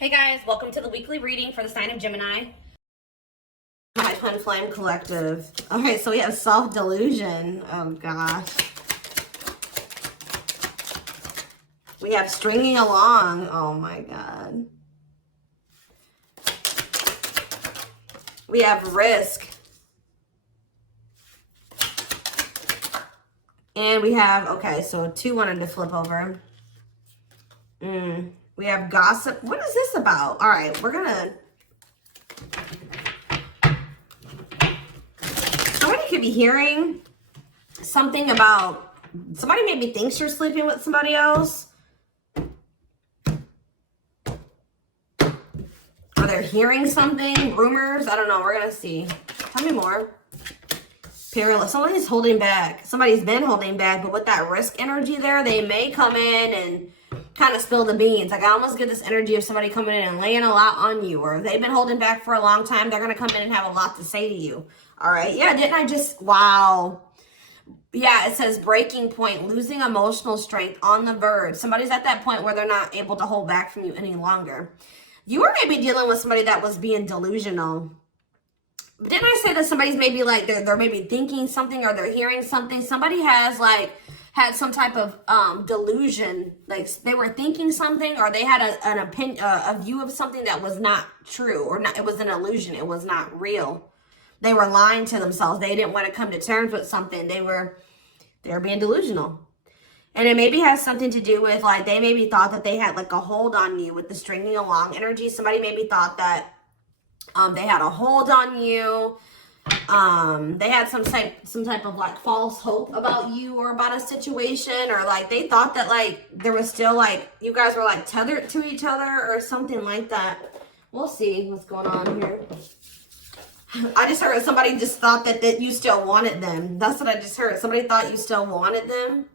Hey guys, welcome to the weekly reading for the sign of Gemini. Hi, Twin Flame Collective. Okay, so we have self-delusion. Oh, gosh. We have stringing along. Oh, my God. We have risk. And we have, okay, so 2 wanted to flip over. We have gossip. What is this about? All right, we're going to... Somebody could be hearing something about... Somebody maybe thinks you're sleeping with somebody else. Or they're hearing something. Rumors. I don't know. We're going to see. Tell me more. Perilous. Somebody's holding back. Somebody's been holding back. But with that risk energy there, they may come in and kind of spill the beans. Like I almost get this energy of somebody coming in and laying a lot on you. Or they've been holding back for a long time. They're going to come in and have a lot to say to you. All right. Yeah. Didn't I just... Wow. Yeah, it says breaking point, losing emotional strength, on the verge. Somebody's at that point where they're not able to hold back from you any longer. You were maybe dealing with somebody that was being delusional. Didn't I say that somebody's maybe like, they're maybe thinking something or they're hearing something? Somebody has like, had some type of delusion. Like they were thinking something or they had an opinion, a view of something that was not true or not. It was an illusion. It was not real. They were lying to themselves. They didn't want to come to terms with something. They were being delusional. And it maybe has something to do with like, they maybe thought that they had like a hold on you with the stringing along energy. Somebody maybe thought that they had a hold on you. They had some type of like false hope about you or about a situation, or like they thought that like there was still like, you guys were like tethered to each other or something like that. We'll see what's going on here. I just heard somebody just thought that you still wanted them. That's what I just heard. Somebody thought you still wanted them.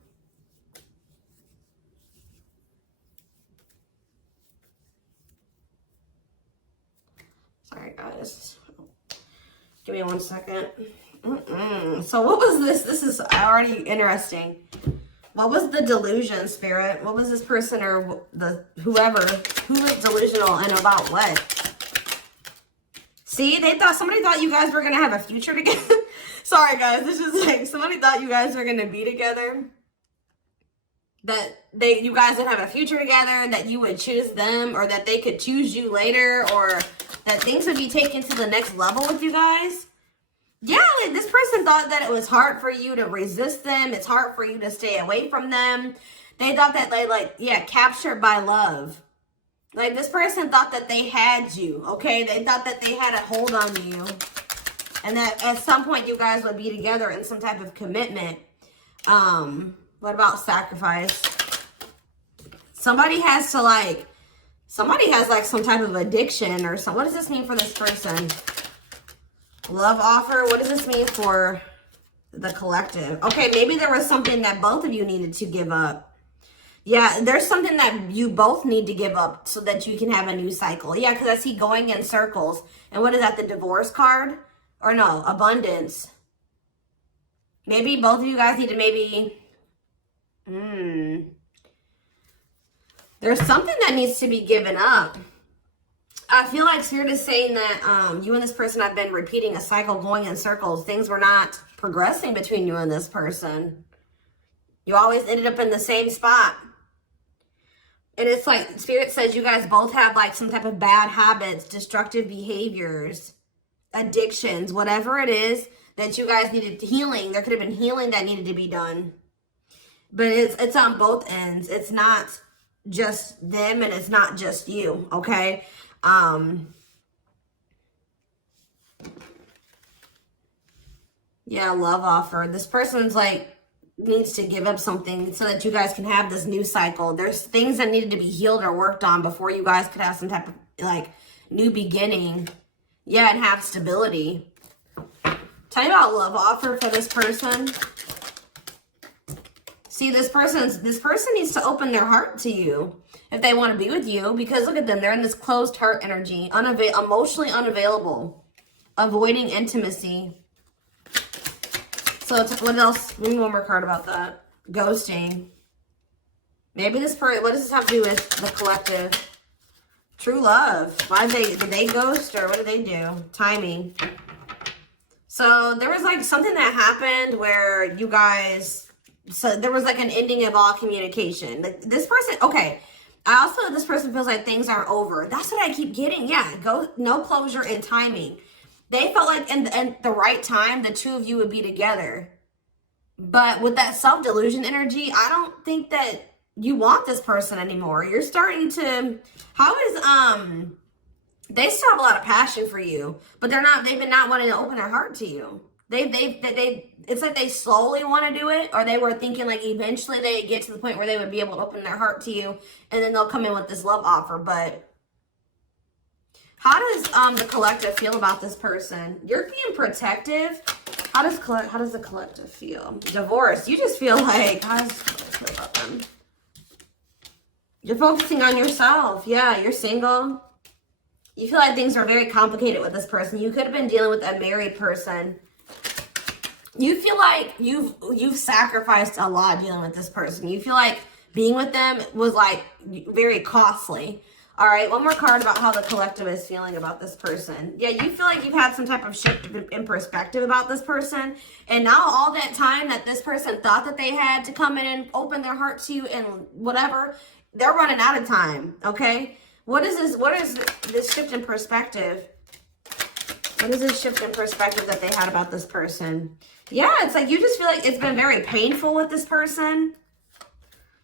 Sorry, guys. Give me 1 second. So what was this? This is already interesting. What was the delusion, Spirit? What was this person or the whoever? Who was delusional and about what? See, somebody thought you guys were going to have a future together. Sorry, guys. This is like, somebody thought you guys were going to be together. That you guys would have a future together, that you would choose them, or that they could choose you later, or that things would be taken to the next level with you guys. Yeah, like this person thought that it was hard for you to resist them. It's hard for you to stay away from them. They thought that they captured by love. Like, this person thought that they had you, okay? They thought that they had a hold on you. And that at some point you guys would be together in some type of commitment. What about sacrifice? Somebody has some type of addiction or something. What does this mean for this person? Love offer. What does this mean for the collective? Okay, maybe there was something that both of you needed to give up. Yeah, there's something that you both need to give up so that you can have a new cycle. Yeah, because I see going in circles. And what is that, the divorce card? Or no, abundance. Maybe both of you guys need to maybe... There's something that needs to be given up. I feel like Spirit is saying that you and this person have been repeating a cycle, going in circles. Things were not progressing between you and this person. You always ended up in the same spot. And it's like, Spirit says you guys both have like some type of bad habits, destructive behaviors, addictions, whatever it is that you guys needed healing. There could have been healing that needed to be done. But it's on both ends. It's not just them and it's not just you, okay? Yeah, love offer. This person's like, needs to give up something so that you guys can have this new cycle. There's things that needed to be healed or worked on before you guys could have some type of like new beginning. Yeah, and have stability. Tell me about love offer for this person. See, this person needs to open their heart to you if they want to be with you, because look at them. They're in this closed heart energy, emotionally unavailable, avoiding intimacy. So what else? Maybe one more card about that. Ghosting. Maybe what does this have to do with the collective? True love. Did they ghost or what did they do? Timing. So there was like something that happened where you guys, so there was like an ending of all communication. Like this person, okay. This person feels like things are over. That's what I keep getting. Yeah, no closure and timing. They felt like in the right time, the two of you would be together. But with that self-delusion energy, I don't think that you want this person anymore. You're starting to, they still have a lot of passion for you, but they've been not wanting to open their heart to you. It's like they slowly want to do it, or they were thinking like eventually they get to the point where they would be able to open their heart to you, and then they'll come in with this love offer. But how does the collective feel about this person? You're being protective. How does the collective feel? Divorce. You just feel like, how does the collective feel about them? You're focusing on yourself. Yeah, you're single. You feel like things are very complicated with this person. You could have been dealing with a married person. You feel like you've sacrificed a lot dealing with this person. You feel like being with them was like very costly. All right, one more card about how the collective is feeling about this person. Yeah, you feel like you've had some type of shift in perspective about this person. And now all that time that this person thought that they had to come in and open their heart to you and whatever, they're running out of time, okay? What is this shift in perspective? What is this shift in perspective that they had about this person? Yeah, it's like you just feel like it's been very painful with this person.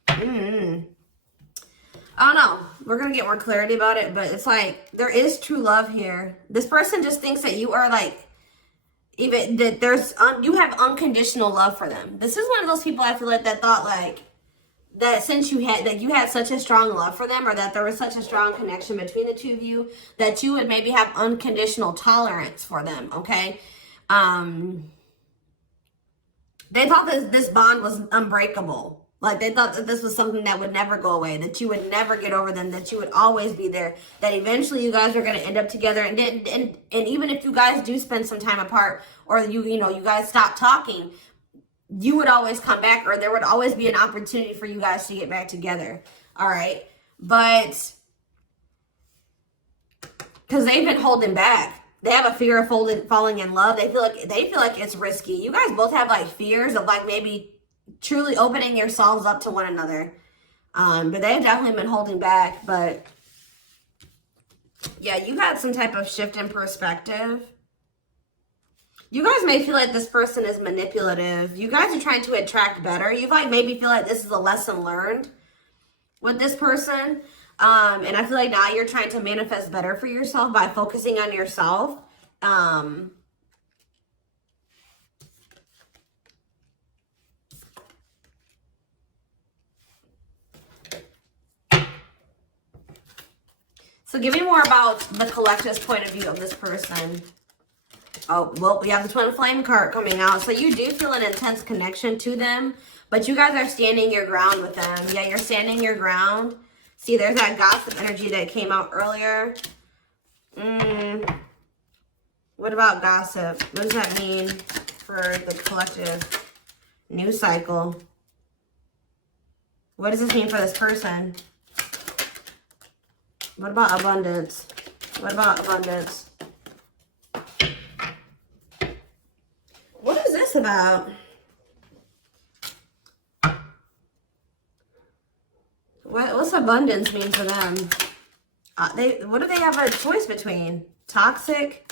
I don't know. We're going to get more clarity about it, but it's like there is true love here. This person just thinks that you are like, even that you have unconditional love for them. This is one of those people I feel like that thought like, that since you had such a strong love for them, or that there was such a strong connection between the two of you, that you would maybe have unconditional tolerance for them, okay? They thought that this bond was unbreakable. Like they thought that this was something that would never go away, that you would never get over them, that you would always be there, that eventually you guys are going to end up together. And even if you guys do spend some time apart, or you guys stop talking, you would always come back, or there would always be an opportunity for you guys to get back together. All right. But because they've been holding back, they have a fear of falling in love. They feel like it's risky. You guys both have like fears of like maybe truly opening yourselves up to one another. But they've definitely been holding back. But yeah, you had some type of shift in perspective. You guys may feel like this person is manipulative. You guys are trying to attract better. You like maybe feel like this is a lesson learned with this person. And I feel like now you're trying to manifest better for yourself by focusing on yourself. So give me more about the collective's point of view of this person. Oh, well, we have the Twin Flame card coming out. So you do feel an intense connection to them, but you guys are standing your ground with them. Yeah, you're standing your ground. See, there's that gossip energy that came out earlier. What about gossip? What does that mean for the collective? New cycle. What does this mean for this person? What about abundance? What about abundance? What is this about? What's abundance mean for them? What do they have a choice between? Toxic?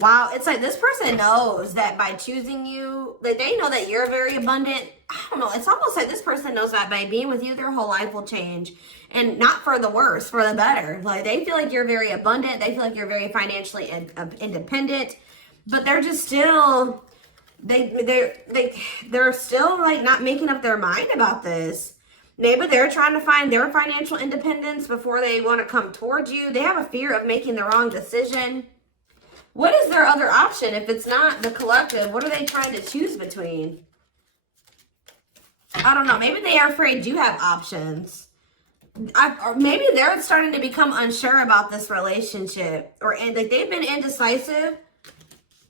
Wow, it's like this person knows that by choosing you, like they know that you're very abundant. I don't know. It's almost like this person knows that by being with you, their whole life will change. And not for the worse, for the better. Like they feel like you're very abundant. They feel like you're very financially independent. But they're just still... They're still like not making up their mind about this. Maybe they're trying to find their financial independence before they want to come towards you. They have a fear of making the wrong decision. What is their other option if it's not the collective? What are they trying to choose between? I don't know. Maybe they are afraid you have options. Or maybe they're starting to become unsure about this relationship, and like they've been indecisive.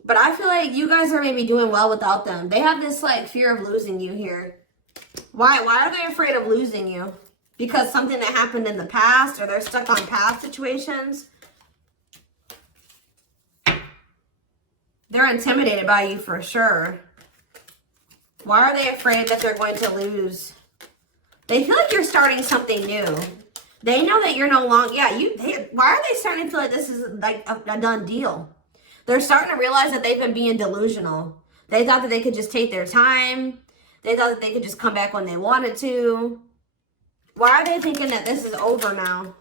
But I feel like you guys are maybe doing well without them. They have this like fear of losing you here. Why are they afraid of losing you? because something that happened in the past, or they're stuck on past situations. They're intimidated by you for sure. Why are they afraid that they're going to lose? They feel like you're starting something new. They know that you're no longer, why are they starting to feel like this is like a done deal? They're starting to realize that they've been being delusional. They thought that they could just take their time. They thought that they could just come back when they wanted to. Why are they thinking that this is over now?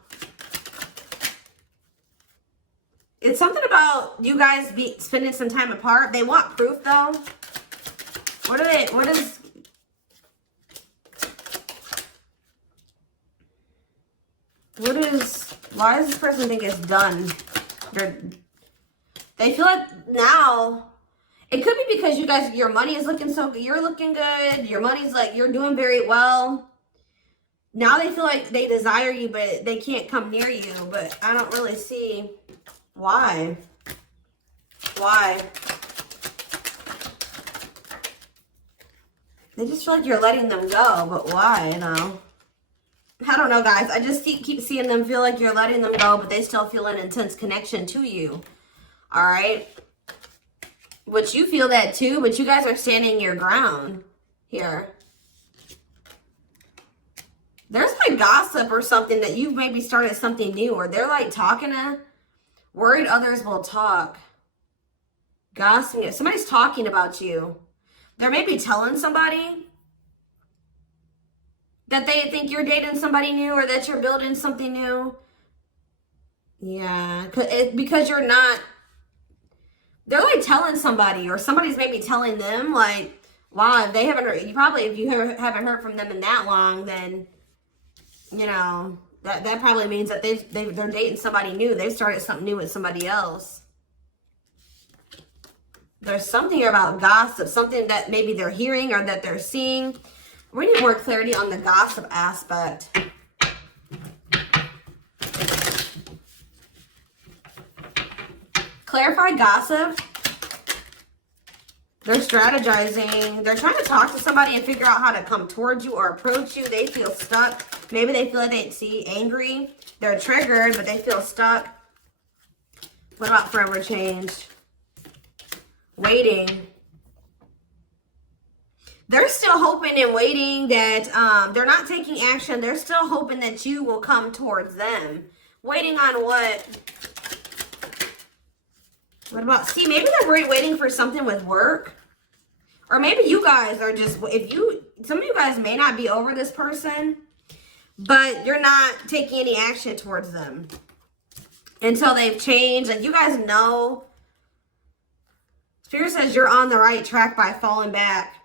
It's something about you guys spending some time apart. They want proof though. Why does this person think it's done? They feel like now, it could be because you guys, your money is looking so good. You're looking good. Your money's like, you're doing very well. Now they feel like they desire you, but they can't come near you. But I don't really see why. Why? They just feel like you're letting them go, but why, though? I don't know, guys. I just keep seeing them feel like you're letting them go, but they still feel an intense connection to you. All right? Which you feel that too, but you guys are standing your ground here. There's like gossip or something that you've maybe started something new, or they're like talking to, worried others will talk. Gossiping. Somebody's talking about you. They're maybe telling somebody that they think you're dating somebody new, or that you're building something new. Yeah, because you're not. They're like telling somebody, or somebody's maybe telling them, like, wow, if they haven't heard, if you haven't heard from them in that long, then, you know, that probably means that they're dating somebody new. They've started something new with somebody else. There's something here about gossip, something that maybe they're hearing or that they're seeing. We need more clarity on the gossip aspect. Clarify gossip. They're strategizing. They're trying to talk to somebody and figure out how to come towards you or approach you. They feel stuck. Maybe they feel like they see angry. They're triggered, but they feel stuck. What about forever changed? Waiting. They're still hoping and waiting that they're not taking action. They're still hoping that you will come towards them. Waiting on what? What about, see, maybe they're waiting for something with work. Or maybe you guys are just, some of you guys may not be over this person, but you're not taking any action towards them until they've changed. Like, you guys know. Spirit says you're on the right track by falling back.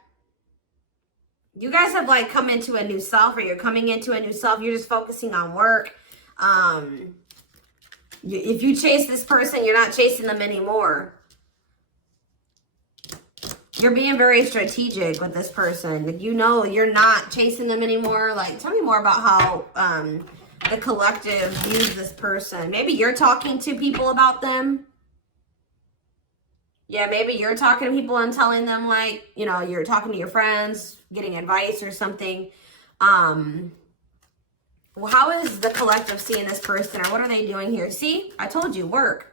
You guys have like come into a new self, or you're coming into a new self. You're just focusing on work. If you chase this person, you're not chasing them anymore. You're being very strategic with this person. Like, you know, you're not chasing them anymore. Like, tell me more about how the collective views this person. Maybe you're talking to people about them. Yeah, maybe you're talking to people and telling them, like, you know, you're talking to your friends, getting advice or something. Well, how is the collective seeing this person, or what are they doing here? See, I told you, work.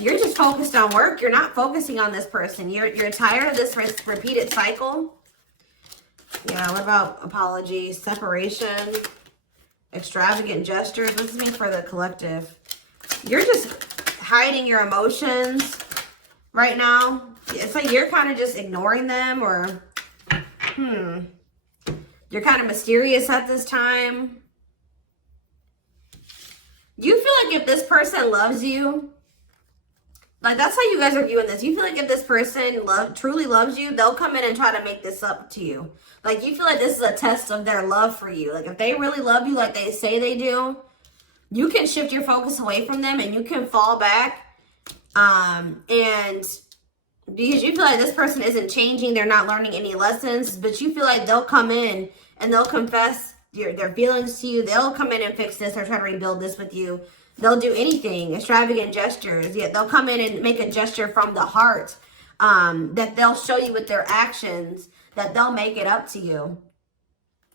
You're just focused on work. You're not focusing on this person. You're tired of this repeated cycle. Yeah, what about apologies, separation, extravagant gestures? What does this mean for the collective? You're just hiding your emotions right now. It's like you're kind of just ignoring them, or you're kind of mysterious at this time. You feel like if this person loves you, like, that's how you guys are viewing this. You feel like if this person truly loves you, they'll come in and try to make this up to you. Like, you feel like this is a test of their love for you. Like, if they really love you like they say they do, you can shift your focus away from them and you can fall back. And because you feel like this person isn't changing, they're not learning any lessons, but you feel like they'll come in and they'll confess their feelings to you. They'll come in and fix this or try to rebuild this with you. They'll do anything, extravagant gestures. Yeah, they'll come in and make a gesture from the heart that they'll show you with their actions, that they'll make it up to you.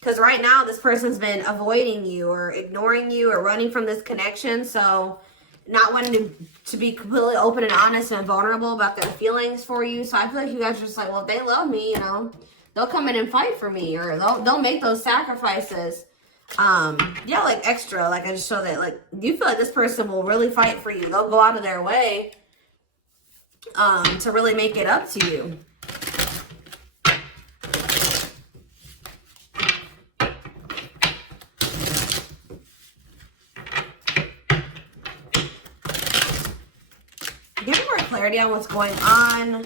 Because right now, this person's been avoiding you or ignoring you or running from this connection. So not wanting to be completely open and honest and vulnerable about their feelings for you. So I feel like you guys are just like, well, if they love me, you know, they'll come in and fight for me, or they'll make those sacrifices. Yeah, like extra. Like I just show that, like, you feel like this person will really fight for you. They'll go out of their way to really make it up to you. Give me more clarity on what's going on.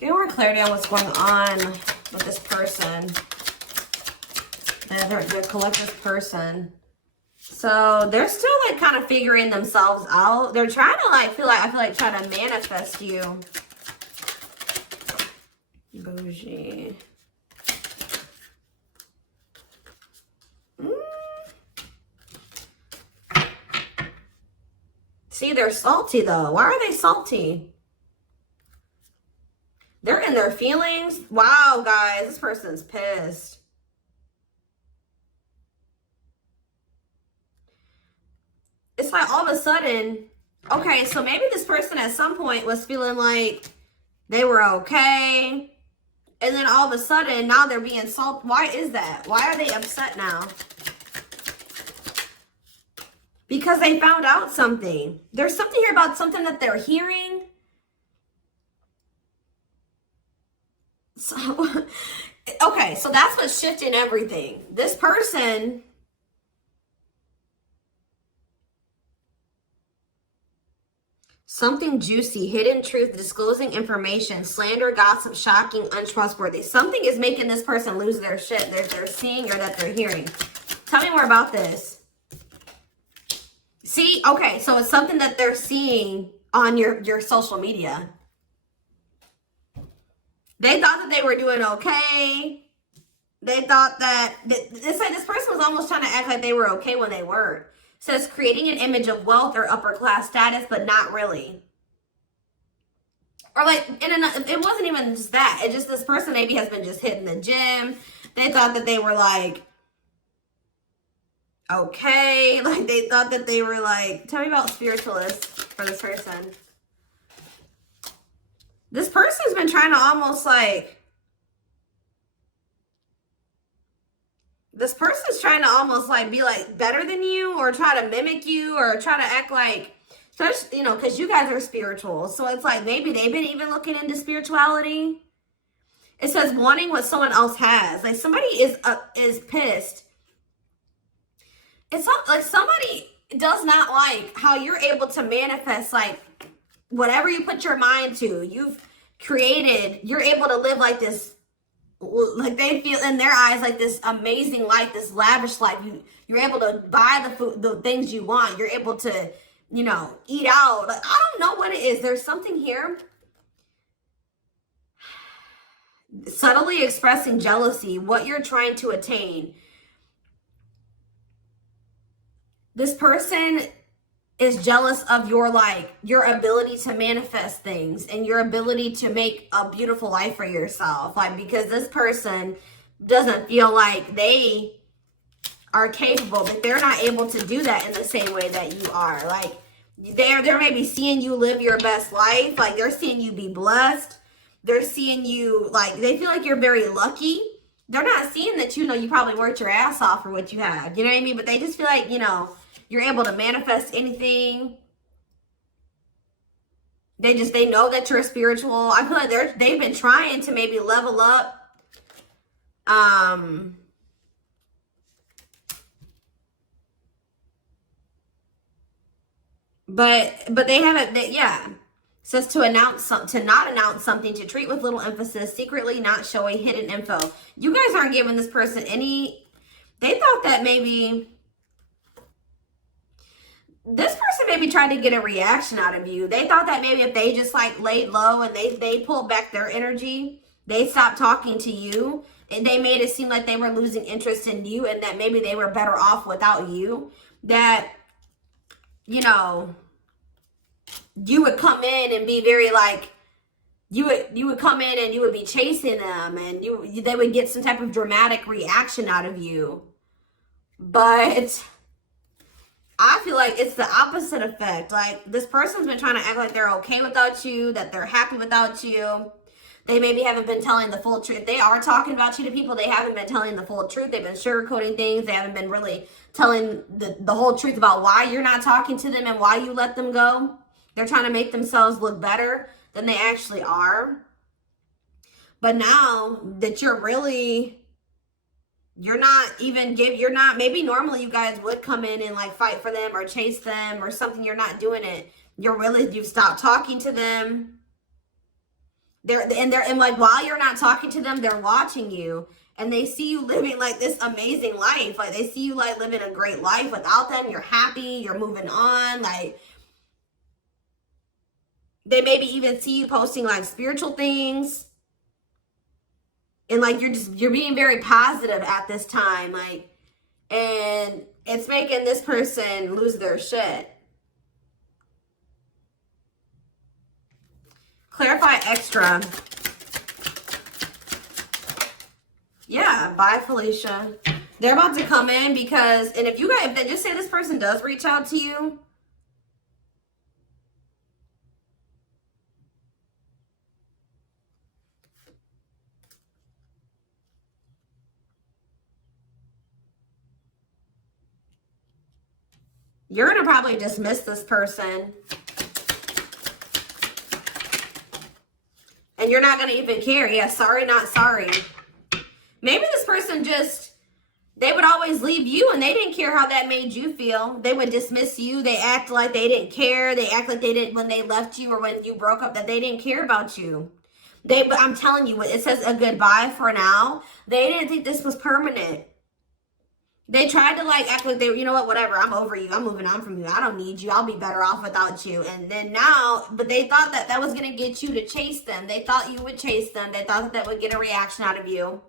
Give me more clarity on what's going on with this person. The collective person. So they're still like kind of figuring themselves out. They're trying to like I feel like trying to manifest you. Bougie. See, they're salty though. Why are they salty? They're in their feelings. Wow, guys, this person's pissed. It's like all of a sudden, okay, so maybe this person at some point was feeling like they were okay. And then all of a sudden, now they're being salty. Why is that? Why are they upset now? Because they found out something. There's something here about something that they're hearing. So, okay, so that's what's shifting everything. This person, something juicy, hidden truth, disclosing information, slander, gossip, shocking, untrustworthy. Something is making this person lose their shit that they're seeing or that they're hearing. Tell me more about this. See, okay, so it's something that they're seeing on your social media. They thought that they were doing okay. They thought that, it's like this person was almost trying to act like they were okay when they weren't. It says creating an image of wealth or upper class status, but not really. Or like, it wasn't even just that. It just, this person maybe has been just hitting the gym. They thought that they were like, okay, like they thought that they were like, tell me about spiritualists for this person. This person's been trying to almost like, this person's trying to almost like be like better than you, or try to mimic you, or try to act like, especially, you know, because you guys are spiritual. So it's like maybe they've been even looking into spirituality. It says wanting what someone else has. Like somebody is pissed. It's not like somebody does not like how you're able to manifest like whatever you put your mind to. You've created, you're able to live like this, like they feel in their eyes like this amazing life, this lavish life. You're able to buy the food, the things you want. You're able to, you know, eat out. Like, I don't know what it is. There's something here. Subtly expressing jealousy, what you're trying to attain. This person is jealous of your ability to manifest things and your ability to make a beautiful life for yourself. Like, because this person doesn't feel like they are capable, that they're not able to do that in the same way that you are. Like, they're maybe seeing you live your best life. Like, they're seeing you be blessed. They're seeing you, like, they feel like you're very lucky. They're not seeing that, you know, you probably worked your ass off for what you have. You know what I mean? But they just feel like, you know, you're able to manifest anything. They know that you're spiritual. I feel like they've been trying to maybe level up. But they haven't. Yeah. It says to not announce something, to treat with little emphasis, secretly not showing hidden info. You guys aren't giving this person any. They thought that maybe this person maybe tried to get a reaction out of you. They thought that maybe if they just like laid low and they pulled back their energy, they stopped talking to you, and they made it seem like they were losing interest in you, and that maybe they were better off without you. That, you know, you would come in and be very like, you would come in and you would be chasing them, and they would get some type of dramatic reaction out of you. But I feel like it's the opposite effect. Like, this person's been trying to act like they're okay without you, that they're happy without you. They maybe haven't been telling the full truth. If they are talking about you to people, they haven't been telling the full truth. They've been sugarcoating things. They haven't been really telling the whole truth about why you're not talking to them and why you let them go. They're trying to make themselves look better than they actually are. But now that you're not, maybe normally you guys would come in and like fight for them or chase them or something. You're not doing it. You've stopped talking to them. And like, while you're not talking to them, they're watching you, and they see you living like this amazing life. Like, they see you like living a great life without them. You're happy, you're moving on. Like, they maybe even see you posting like spiritual things. And like, you're being very positive at this time. Like, and it's making this person lose their shit. Clarify extra. Yeah, bye, Felicia. They're about to come in because, and if they just say this person does reach out to you, you're going to probably dismiss this person. And you're not going to even care. Yeah, sorry, not sorry. Maybe this person they would always leave you and they didn't care how that made you feel. They would dismiss you. They act like they didn't care. They act like they didn't when they left you or when you broke up, that they didn't care about you. But I'm telling you, it says a goodbye for now. They didn't think this was permanent. They tried to like act like they were, you know what, whatever, I'm over you. I'm moving on from you. I don't need you. I'll be better off without you. And then now, but they thought that was going to get you to chase them. They thought you would chase them. They thought that would get a reaction out of you.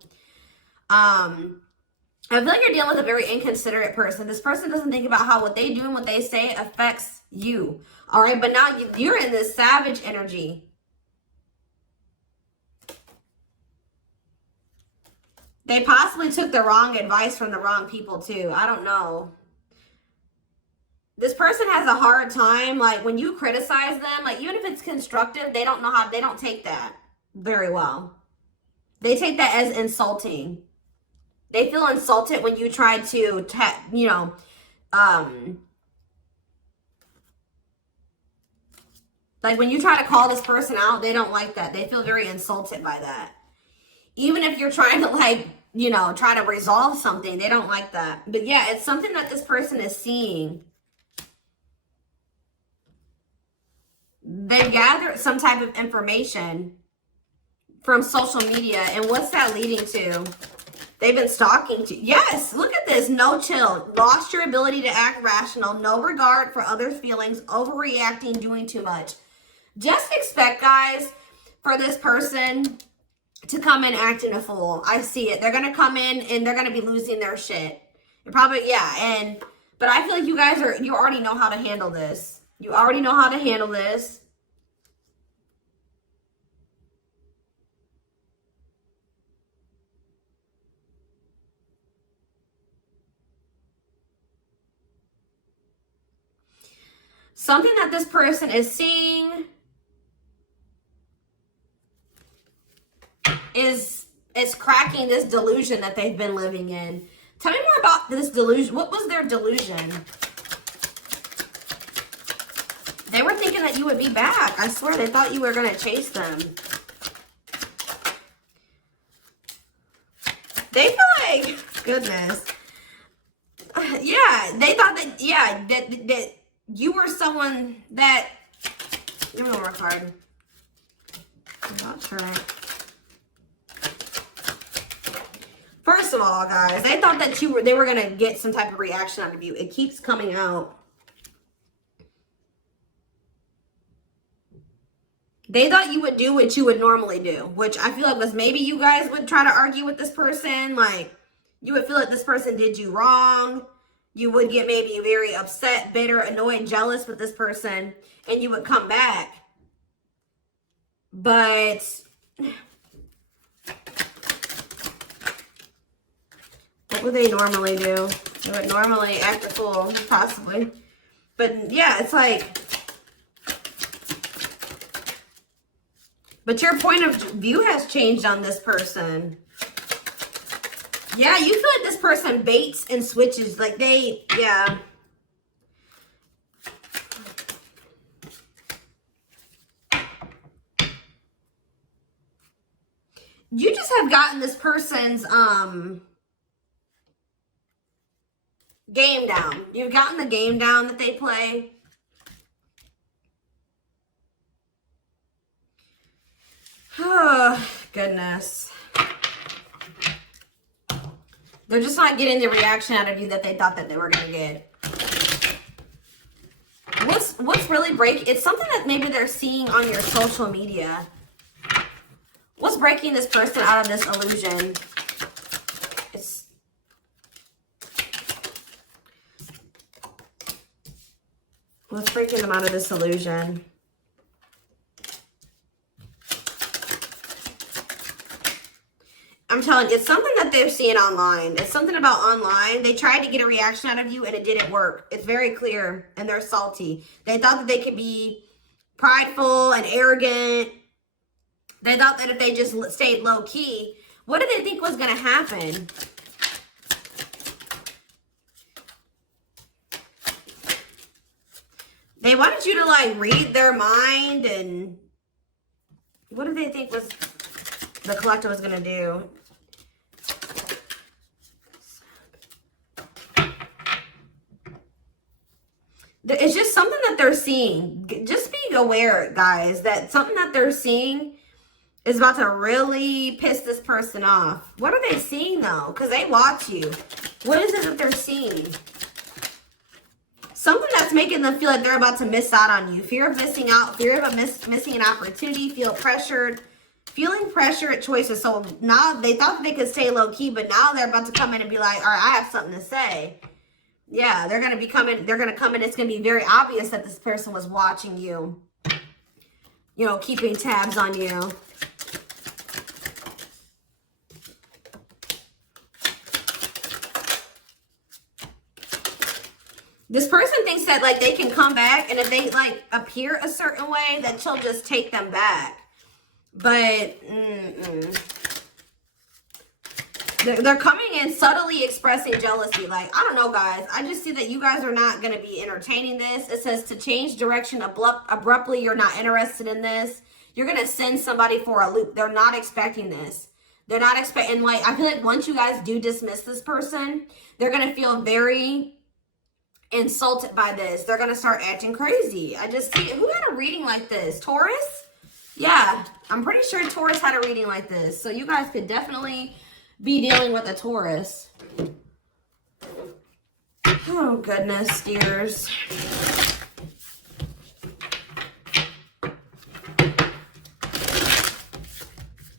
I feel like you're dealing with a very inconsiderate person. This person doesn't think about how what they do and what they say affects you. All right, but now you're in this savage energy. They possibly took the wrong advice from the wrong people too. I don't know. This person has a hard time, like when you criticize them, like even if it's constructive, they don't take that very well. They take that as insulting. They feel insulted when you try to, like when you try to call this person out, they don't like that. They feel very insulted by that. Even if you're trying to like, try to resolve something, they don't like that. But yeah, it's something that this person is seeing. They've gathered some type of information from social media. And what's that leading to? They've been stalking you. Yes, look at this. No chill. Lost your ability to act rational. No regard for others' feelings. Overreacting, doing too much. Just expect, guys, for this person to come in acting a fool. I see it. They're going to come in and they're going to be losing their shit. Probably, yeah. But I feel like you already know how to handle this. You already know how to handle this. Something that this person is seeing is cracking this delusion that they've been living in. Tell me more about this delusion. What was their delusion? They were thinking that you would be back. I swear, they thought you were going to chase them. They feel like, goodness. Yeah, they thought that, yeah, that you were someone that, give me one more card. I'm not sure. First of all, guys, they thought that they were going to get some type of reaction out of you. It keeps coming out. They thought you would do what you would normally do, which I feel like was maybe you guys would try to argue with this person. Like, you would feel like this person did you wrong. You would get maybe very upset, bitter, annoyed, jealous with this person, and you would come back. But what would they normally do? They would normally act a fool, possibly. But yeah, it's like, but your point of view has changed on this person. Yeah, you feel like this person baits and switches. Like they, yeah. You just have gotten this person's game down. You've gotten the game down that they play. Oh, goodness. They're just not getting the reaction out of you that they thought that they were going to get. What's really breaking? It's something that maybe they're seeing on your social media. What's breaking this person out of this illusion? What's breaking them out of this illusion? I'm telling you, it's something that they're seeing online. It's something about online. They tried to get a reaction out of you and it didn't work. It's very clear and they're salty. They thought that they could be prideful and arrogant. They thought that if they just stayed low key, what did they think was going to happen? They wanted you to like read their mind, and what did they think was the collective was going to do? It's just something that they're seeing. Just being aware, guys, that something that they're seeing is about to really piss this person off. What are they seeing, though? Because they watch you. What is it that they're seeing? Something that's making them feel like they're about to miss out on you. Fear of missing out. Fear of missing an opportunity. Feel pressured. Feeling pressure at choices. So now they thought they could stay low-key, but now they're about to come in and be like, all right, I have something to say. Yeah, they're going to be coming. They're going to come in. It's going to be very obvious that this person was watching you. You know, keeping tabs on you. This person thinks that, like, they can come back, and if they, like, appear a certain way, that she'll just take them back. But, They're coming in subtly expressing jealousy. Like, I don't know, guys. I just see that you guys are not going to be entertaining this. It says to change direction abruptly. You're not interested in this. You're going to send somebody for a loop. They're not expecting this. They're not expecting, like, I feel like once you guys do dismiss this person, they're going to feel very insulted by this. They're going to start acting crazy. I just see, who had a reading like this? Taurus? Yeah, I'm pretty sure Taurus had a reading like this. So you guys could definitely be dealing with a Taurus. Oh, goodness, dears.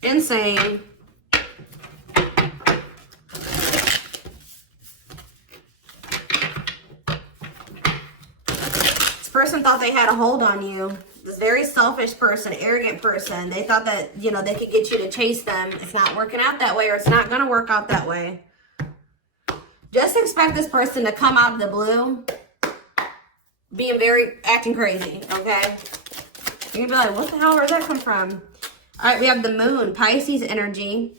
Insane. This person thought they had a hold on you. This very selfish person, arrogant person. They thought that, you know, they could get you to chase them. It's not working out that way, or it's not going to work out that way. Just expect this person to come out of the blue being acting crazy, okay? You're going to be like, what the hell, where'd that come from? All right, we have the moon, Pisces energy.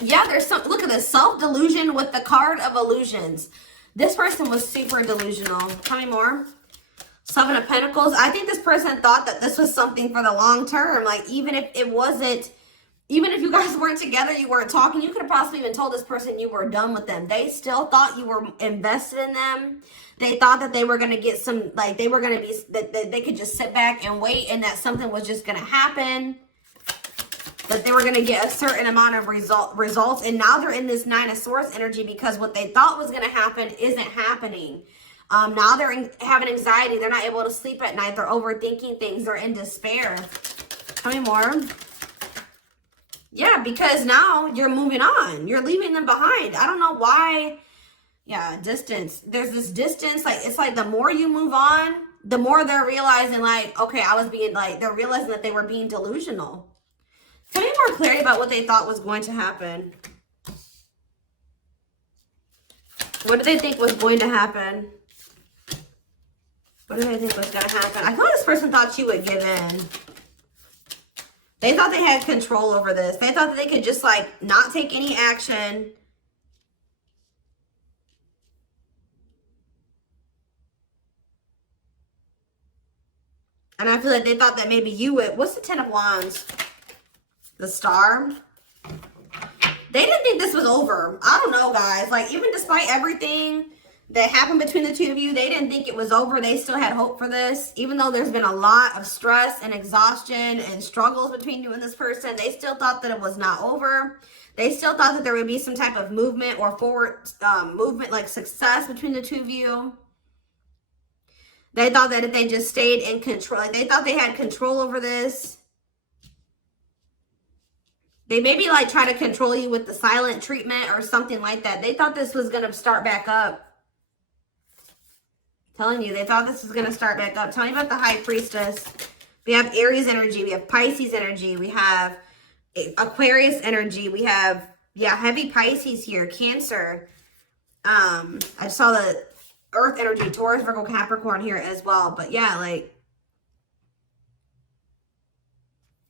Yeah, there's some, look at this, self-delusion with the card of illusions. This person was super delusional. Tell me more. Seven of Pentacles. I think this person thought that this was something for the long term. Like, even if it wasn't, even if you guys weren't together, you weren't talking, you could have possibly even told this person you were done with them. They still thought you were invested in them. They thought that they were going to get some, like, they were going to be, that they could just sit back and wait and that something was just going to happen. That they were going to get a certain amount of results. And now they're in this Nine of Swords energy because what they thought was going to happen isn't happening. Now they're having anxiety. They're not able to sleep at night. They're overthinking things. They're in despair. Tell me more. Yeah, because now you're moving on. You're leaving them behind. I don't know why Yeah, distance. There's this distance, like, it's like the more you move on, the more they're realizing, like, okay, I was being, like, they're realizing that they were being delusional. Tell me more clarity about what they thought was going to happen. What did they think was going to happen? What did they think was going to happen? I thought this person thought you would give in. They thought they had control over this. They thought that they could just, like, not take any action. And I feel like they thought that maybe you would. What's the Ten of Wands? The Star. They didn't think this was over. I don't know, guys. Like, even despite everything that happened between the two of you, they didn't think it was over. They still had hope for this. Even though there's been a lot of stress and exhaustion and struggles between you and this person, they still thought that it was not over. They still thought that there would be some type of movement or forward movement, like success between the two of you. They thought that if they just stayed in control, like they thought they had control over this. They maybe like try to control you with the silent treatment or something like that. They thought this was going to start back up. Telling you, they thought this was going to start back up. Tell me about the High Priestess. We have Aries energy. We have Pisces energy. We have Aquarius energy. We have, yeah, heavy Pisces here. Cancer. I saw the Earth energy, Taurus, Virgo, Capricorn here as well. But yeah, like,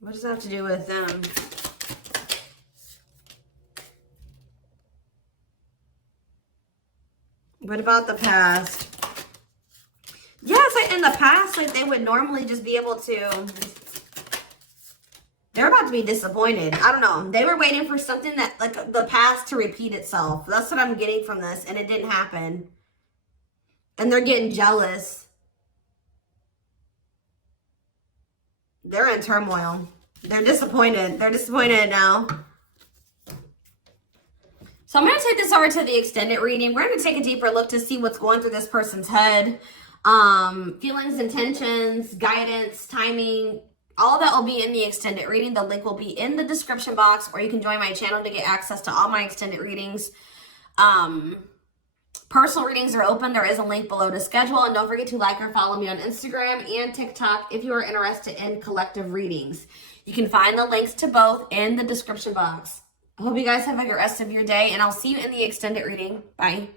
what does that have to do with them? What about the past? Yeah, it's like in the past, like they would normally just be able to. They're about to be disappointed. I don't know. They were waiting for something that, like, the past to repeat itself. That's what I'm getting from this, and it didn't happen. And they're getting jealous. They're in turmoil. They're disappointed. They're disappointed now. So I'm going to take this over to the extended reading. We're going to take a deeper look to see what's going through this person's head. Feelings, intentions, guidance, timing, all that will be in the extended reading. The link will be in the description box, or you can join my channel to get access to all my extended readings. Personal readings are open. There is a link below to schedule. And don't forget to like or follow me on Instagram and TikTok if you are interested in collective readings. You can find the links to both in the description box. I hope you guys have a good rest of your day, and I'll see you in the extended reading. Bye.